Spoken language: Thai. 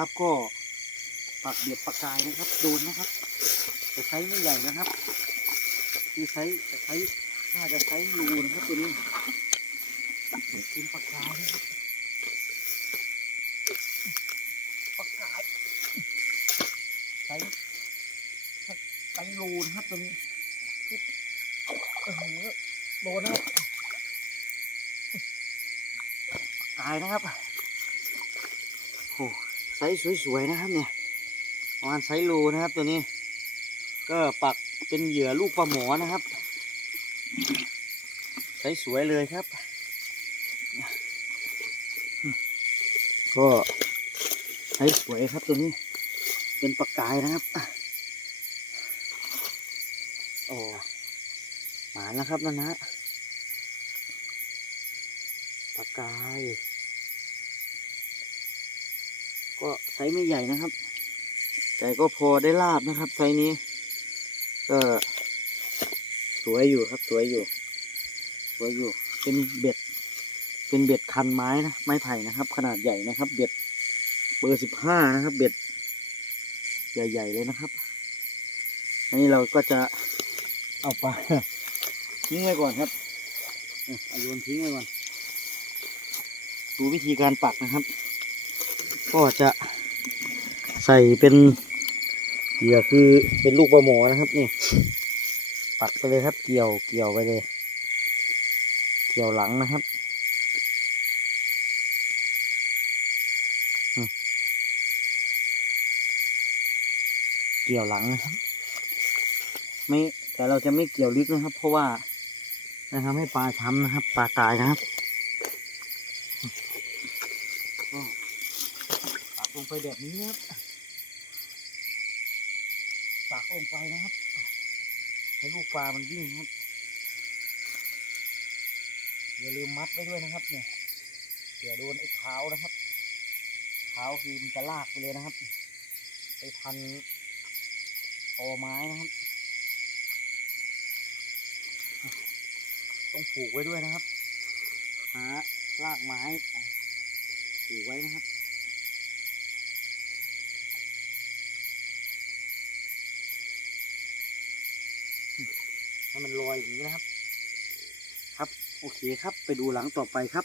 ครับก็ปักเบียดปากกายนะครับ โดนนะครับแต่ไซส์ไม่ใหญ่นะครับ คือไซส์แต่ไซส์น่าจะไซส์รูนะครับตัวนี้เป็นปากกายนะครับปากกายไซส์ไซส์รูนะครับตัวนี้เออโดนนะครับปากกายนะครับโอ้ ไซส์สวยๆนะครับเนี่ยประมาณไซส์รูนะครับตัวนี้ ก็ปักเป็นเหยื่อลูกปลาหมอนะครับใสสวยเลยครับ ก็ใสสวยครับตัวนี้ เป็นปลากายนะครับโอ้หมาแล้วครับนั่นนะปลากาย ก็ไซส์ไม่ใหญ่นะครับ แต่ก็พอได้ลาบนะครับ ไซส์นี้ ก็สวยอยู่ครับ สวยอยู่ สวยอยู่ เป็นเบ็ด เป็นเบ็ดคันไม้นะ ไม้ไผ่นะครับ ขนาดใหญ่นะครับ เบ็ดเบอร์สิบห้านะครับ เบ็ด ใหญ่ ๆ เลยนะครับ อันนี้เราก็จะเอาปลาทิ้งไว้ก่อนครับเอาโยนทิ้งไว้ก่อน ดูวิธีการปักนะครับ ก็จะใส่เป็นเหยื่อคือเป็นลูกปลาหมอนะครับนี่ปักไปเลยครับ เกี่ยวเกี่ยวไปเลย เกี่ยวหลังนะครับเกี่ยวหลังนะครับ ไม่แต่เราจะไม่เกี่ยวลึกนะครับ เพราะว่าจะทำให้ปลาช้ำนะครับ ปลาตายนะครับ ลงไปแบบนี้นะครับปักลงไปนะครับ ให้ลูกปลามันวิ่งครับอย่าลืมมัดไว้ด้วยนะครับ เนี่ยเดี๋ยวโดนไอ้เท้านะครับเท้าคือมันจะลากไปเลยนะครับ ไปพันตอไม้นะครับ ต้องผูกไว้ด้วยนะครับหาลากไม้ผูกไว้นะครับ ให้มันลอยอย่างนี้นะครับ ครับโอเคครับ ไปดูหลังต่อไปครับ